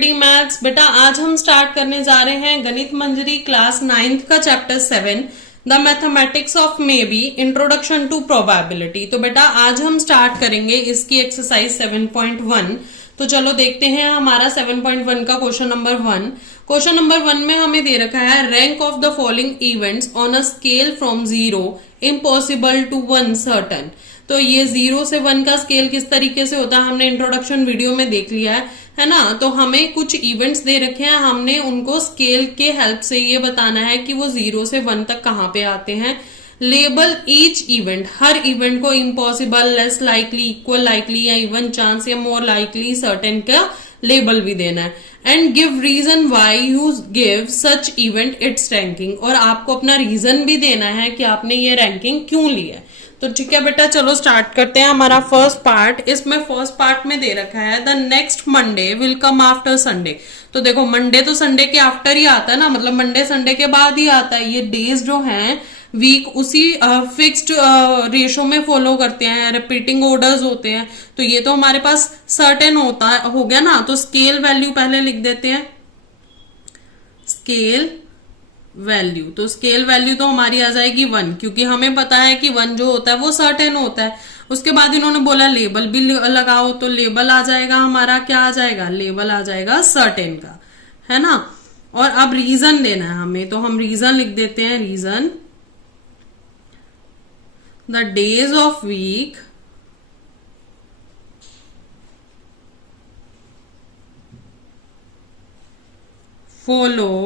Ready maths. बेटा आज हम स्टार्ट करने जा रहे हैं गणित मंजरी क्लास 9th का chapter 7 the mathematics of maybe introduction to probability. तो बेटा आज हम स्टार्ट करेंगे इसकी एक्सरसाइज 7.1। तो चलो देखते हैं हमारा 7.1 का क्वेश्चन नंबर 1। क्वेश्चन नंबर 1 में हमें दे रखा है rank of the following events on a scale from 0 impossible to 1 certain. तो ये 0 से 1 का स्केल किस तरीके से होता है हमने इंट्रोडक्शन वीडियो में देख लिया है ना। तो हमें कुछ इवेंट्स दे रखे हैं, हमने उनको स्केल के हेल्प से ये बताना है कि वो 0 से 1 तक कहाँ पे आते हैं। लेबल ईच इवेंट, हर इवेंट को impossible, less likely, equal likely या इवन चांस या मोर लाइकली, सर्टेन का लेबल भी देना है। And give reason why you give such event its ranking, और आपको अपना रीजन भी देना है कि आपने ये रैंकिंग क्यों ली है। तो ठीक है बेटा, चलो स्टार्ट करते हैं हमारा फर्स्ट पार्ट। इसमें फर्स्ट पार्ट में दे रखा है the next Monday will come after Sunday. तो देखो मंडे तो संडे के आफ्टर ही आता है ना, मतलब मंडे संडे के बाद ही आता है। ये डेज जो हैं वीक उसी फिक्स्ड रेशो में फॉलो करते हैं, रिपीटिंग ऑर्डर्स होते हैं। तो ये तो हमारे पास सर्टेन होता है, हो गया ना। तो स्केल वैल्यू पहले लिख देते हैं, स्केल वैल्यू। तो स्केल वैल्यू तो हमारी आ जाएगी 1, क्योंकि हमें पता है कि 1 जो होता है वो सर्टेन होता है। उसके बाद इन्होंने बोला लेबल भी लगाओ, तो लेबल आ जाएगा हमारा, क्या आ जाएगा, लेबल आ जाएगा सर्टेन का, है ना। और अब रीजन देना है हमें, तो हम रीजन लिख देते हैं, reason the days of week follow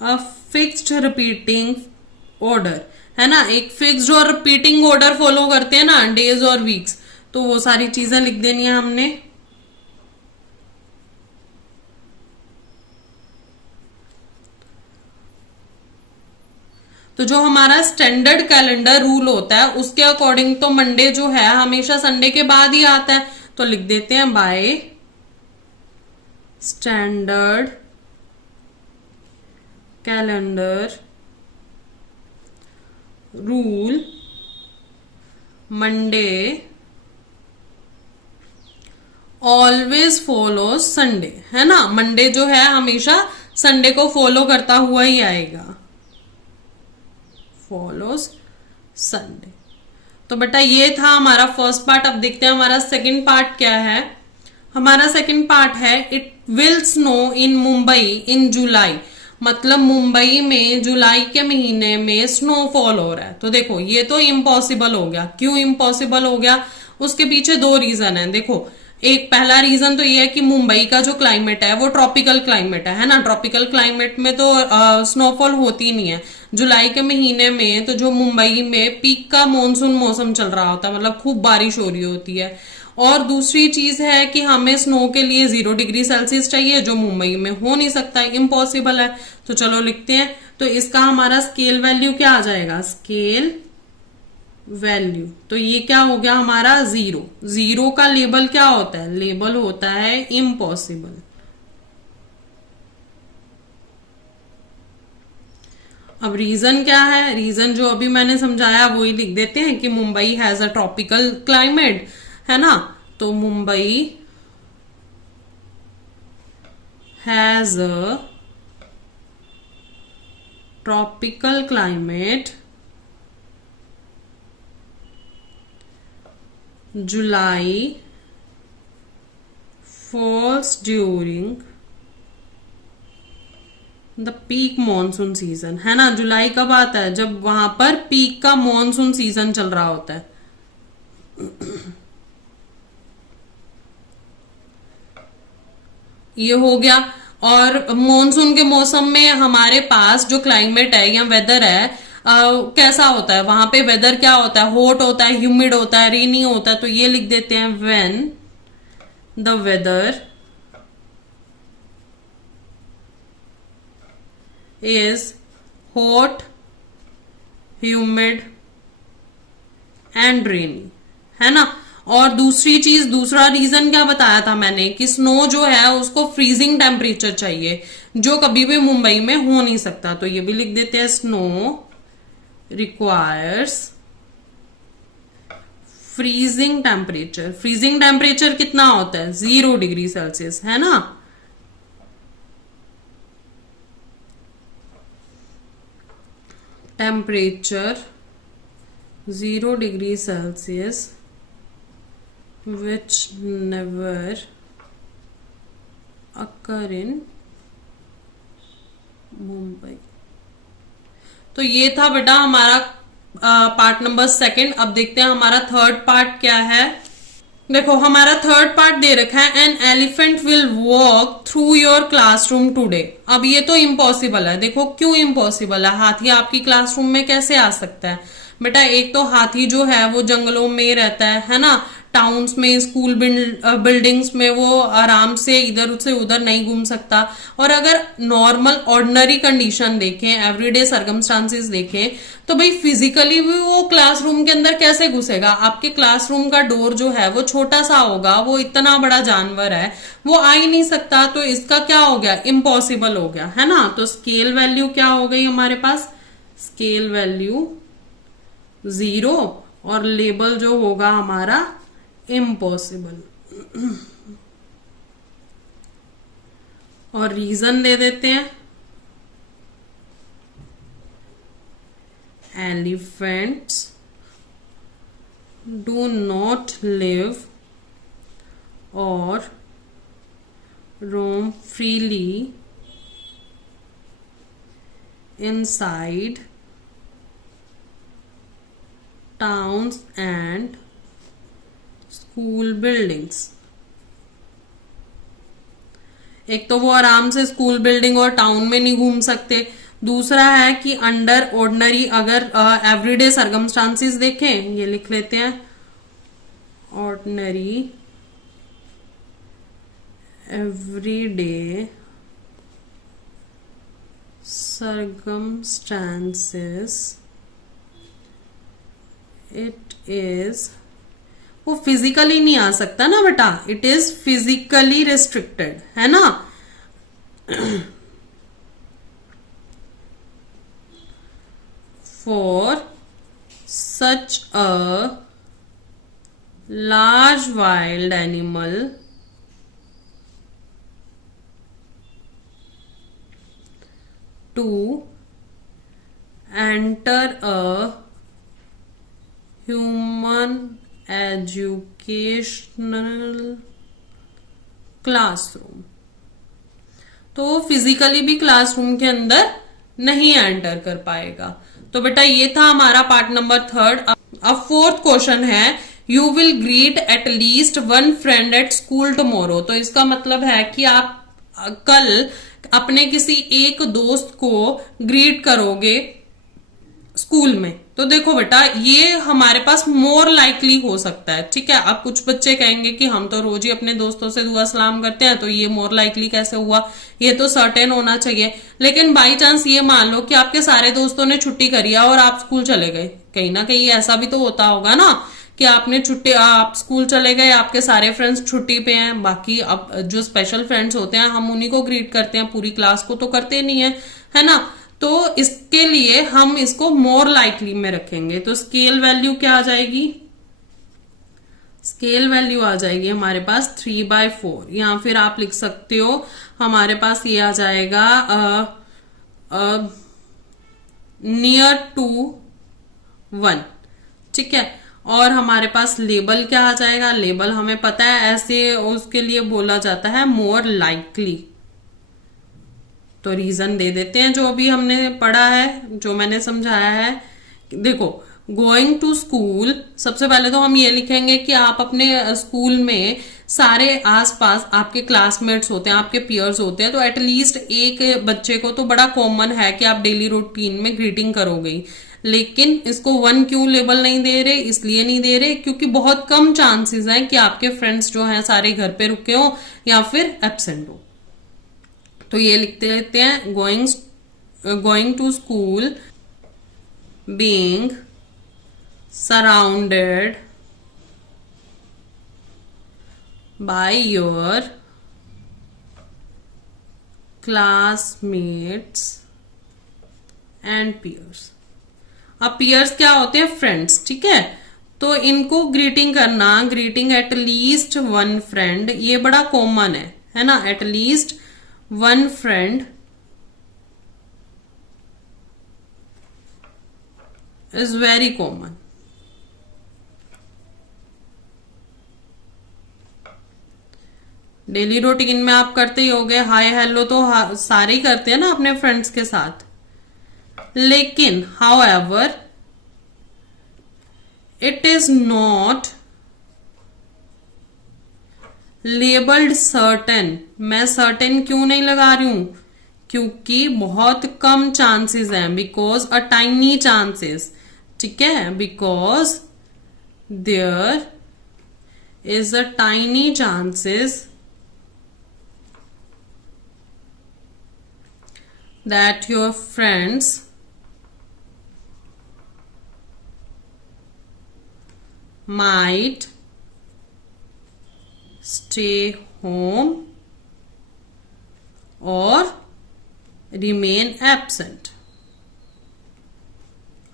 a fixed repeating order, है ना। एक फिक्स्ड और रिपीटिंग ऑर्डर फॉलो करते हैं ना, डेज और वीक्स। तो वो सारी चीजें लिख देनी है हमने। तो जो हमारा स्टैंडर्ड कैलेंडर रूल होता है उसके अकॉर्डिंग तो मंडे जो है हमेशा संडे के बाद ही आता है। तो लिख देते हैं by standard calendar rule Monday always follow Sunday, है ना। मंडे जो है हमेशा संडे को फॉलो करता हुआ ही आएगा, फॉलोज संडे। तो बेटा ये था हमारा फर्स्ट पार्ट। अब देखते हैं हमारा सेकंड पार्ट क्या है। हमारा सेकंड पार्ट है it will snow in Mumbai in July. मतलब मुंबई में जुलाई के महीने में स्नोफॉल हो रहा है। तो देखो ये तो इम्पॉसिबल हो गया। क्यों इम्पॉसिबल हो गया, उसके पीछे 2 रीजन है। देखो एक पहला रीजन तो ये है कि मुंबई का जो क्लाइमेट है वो ट्रॉपिकल क्लाइमेट है ना। ट्रॉपिकल क्लाइमेट में तो स्नोफॉल होती नहीं है। जुलाई के महीने में तो जो मुंबई में पीक का मॉनसून मौसम चल रहा होता है, मतलब खूब बारिश हो रही होती है। और दूसरी चीज है कि हमें स्नो के लिए 0 डिग्री सेल्सियस चाहिए, जो मुंबई में हो नहीं सकता, इम्पॉसिबल है। तो चलो लिखते हैं। तो इसका हमारा स्केल वैल्यू क्या आ जाएगा, स्केल वैल्यू। तो ये क्या हो गया हमारा 0। 0 का लेबल क्या होता है, लेबल होता है इम्पॉसिबल। अब रीजन क्या है, रीजन जो अभी मैंने समझाया वही लिख देते हैं कि Mumbai has a tropical climate, है ना। तो Mumbai has a tropical climate, July falls during the peak monsoon season, है ना। जुलाई कब आता है, जब वहां पर पीक का मॉनसून सीजन चल रहा होता है। ये हो गया। और मॉनसून के मौसम में हमारे पास जो क्लाइमेट है या वेदर है कैसा होता है, वहां पे वेदर क्या होता है, हॉट होता है, ह्यूमिड होता है, रेनी होता है। तो ये लिख देते हैं when the weather is hot, humid and rainy, है ना। और दूसरी चीज, दूसरा रीजन क्या बताया था मैंने कि स्नो जो है उसको फ्रीजिंग टेम्परेचर चाहिए, जो कभी भी मुंबई में हो नहीं सकता। तो ये भी लिख देते हैं snow requires freezing temperature, freezing temperature कितना होता है 0 डिग्री सेल्सियस, है ना। Temperature 0 degree Celsius which never occur in Mumbai. तो ये था बेटा हमारा पार्ट नंबर सेकंड। अब देखते हैं हमारा थर्ड पार्ट क्या है। देखो हमारा थर्ड पार्ट दे रखा है, an elephant will walk through your classroom today. अब ये तो इम्पॉसिबल है। देखो क्यों इम्पॉसिबल है, हाथी आपकी क्लासरूम में कैसे आ सकता है बेटा। एक तो हाथी जो है वो जंगलों में रहता है ना। टाउन्स में, स्कूल बिल्डिंग्स में वो आराम से इधर से उधर नहीं घूम सकता। और अगर नॉर्मल ऑर्डिनरी कंडीशन देखें, एवरीडे सर्कमस्टांसेस देखें, तो भाई फिजिकली भी वो क्लासरूम के अंदर कैसे घुसेगा। आपके क्लासरूम का डोर जो है वो छोटा सा होगा, वो इतना बड़ा जानवर है, वो आ ही नहीं सकता। तो इसका क्या हो गया, इम्पॉसिबल हो गया, है ना। तो स्केल वैल्यू क्या हो गई हमारे पास, स्केल वैल्यू 0 और लेबल जो होगा हमारा इम्पॉसिबल। और रीजन दे देते हैं, एलिफेंट्स डू नॉट लिव और roam freely inside towns and school buildings. एक तो वो आराम से स्कूल बिल्डिंग और टाउन में नहीं घूम सकते। दूसरा है कि अंडर ऑर्डिनरी अगर एवरीडे सर्कमस्टांसेस देखें, ये लिख लेते हैं, ordinary everyday circumstances it is, वो फिजिकली नहीं आ सकता ना बेटा, इट इज फिजिकली रिस्ट्रिक्टेड, है ना। For such a large wild animal to enter a human educational classroom, तो फिजिकली भी क्लासरूम के अंदर नहीं एंटर कर पाएगा। तो बेटा ये था हमारा पार्ट नंबर थर्ड। अब फोर्थ क्वेश्चन है, you will greet at least one friend at school tomorrow. तो इसका मतलब है कि आप कल अपने किसी एक दोस्त को ग्रीट करोगे स्कूल में। तो देखो बेटा ये हमारे पास मोर लाइकली हो सकता है, ठीक है। अब कुछ बच्चे कहेंगे कि हम तो रोज ही अपने दोस्तों से दुआ सलाम करते हैं, तो ये मोर लाइकली कैसे हुआ, ये तो सर्टेन होना चाहिए। लेकिन बाई चांस ये मान लो कि आपके सारे दोस्तों ने छुट्टी करी और आप स्कूल चले गए, कहीं ना कहीं ऐसा भी तो होता होगा ना कि आपने छुट्टी, आप स्कूल चले गए, आपके सारे फ्रेंड्स छुट्टी पे हैं, बाकी अब जो स्पेशल फ्रेंड्स होते हैं हम उन्हीं को ग्रीट करते हैं, पूरी क्लास को तो करते नहीं है ना। तो इसके लिए हम इसको मोर लाइकली में रखेंगे। तो स्केल वैल्यू क्या आ जाएगी, स्केल वैल्यू आ जाएगी हमारे पास 3/4, या फिर आप लिख सकते हो हमारे पास ये आ जाएगा नियर टू 1, ठीक है। और हमारे पास लेबल क्या आ जाएगा, लेबल हमें पता है ऐसे उसके लिए बोला जाता है मोर लाइकली। तो रीजन दे देते हैं जो अभी हमने पढ़ा है, जो मैंने समझाया है। देखो गोइंग टू स्कूल, सबसे पहले तो हम ये लिखेंगे कि आप अपने स्कूल में सारे आसपास आपके क्लासमेट्स होते हैं, आपके पीयर्स होते हैं, तो एटलीस्ट एक बच्चे को तो बड़ा कॉमन है कि आप डेली रूटीन में ग्रीटिंग करोगे। लेकिन इसको 1 क्यों लेबल नहीं दे रहे, इसलिए नहीं दे रहे क्योंकि बहुत कम चांसेस हैं कि आपके फ्रेंड्स जो हैं सारे घर पे रुके हो या फिर एब्सेंट हो। तो ये लिखते रहते हैं going to school being surrounded by your classmates and peers. अब पीयर्स क्या होते हैं, फ्रेंड्स, ठीक है। तो इनको ग्रीटिंग करना, greeting at least one friend, ये बड़ा कॉमन है ना, at least one friend is very common. Daily routine में आप करते ही होगे, हाय हेलो तो सारे ही करते हैं ना अपने फ्रेंड्स के साथ। लेकिन however it is not labelled certain. मैं सर्टेन क्यों नहीं लगा रही हूं? क्योंकि बहुत कम चांसेस हैं, बिकॉज अ टाइनी चांसेस, ठीक है, because there is a tiny chances that your friends might stay home or remain absent।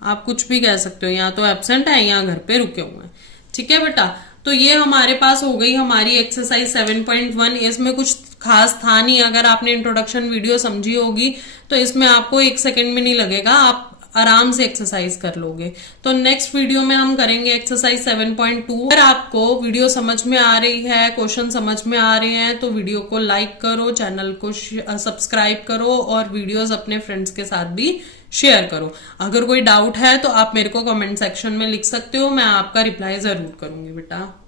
आप कुछ भी कह सकते हो, या तो एब्सेंट है या घर पे रुके हुए हैं, ठीक है बेटा। तो ये हमारे पास हो गई हमारी एक्सरसाइज 7.1। इसमें कुछ खास था नहीं, अगर आपने इंट्रोडक्शन वीडियो समझी होगी तो इसमें आपको 1 सेकंड भी नहीं लगेगा, आप आराम से एक्सरसाइज कर लोगे। तो नेक्स्ट वीडियो में हम करेंगे एक्सरसाइज 7.2। अगर आपको वीडियो समझ में आ रही है, क्वेश्चन समझ में आ रहे हैं, तो वीडियो को लाइक करो, चैनल को सब्सक्राइब करो और वीडियोस अपने फ्रेंड्स के साथ भी शेयर करो। अगर कोई डाउट है तो आप मेरे को कमेंट सेक्शन में लिख सकते हो, मैं आपका रिप्लाई जरूर करूंगी बेटा।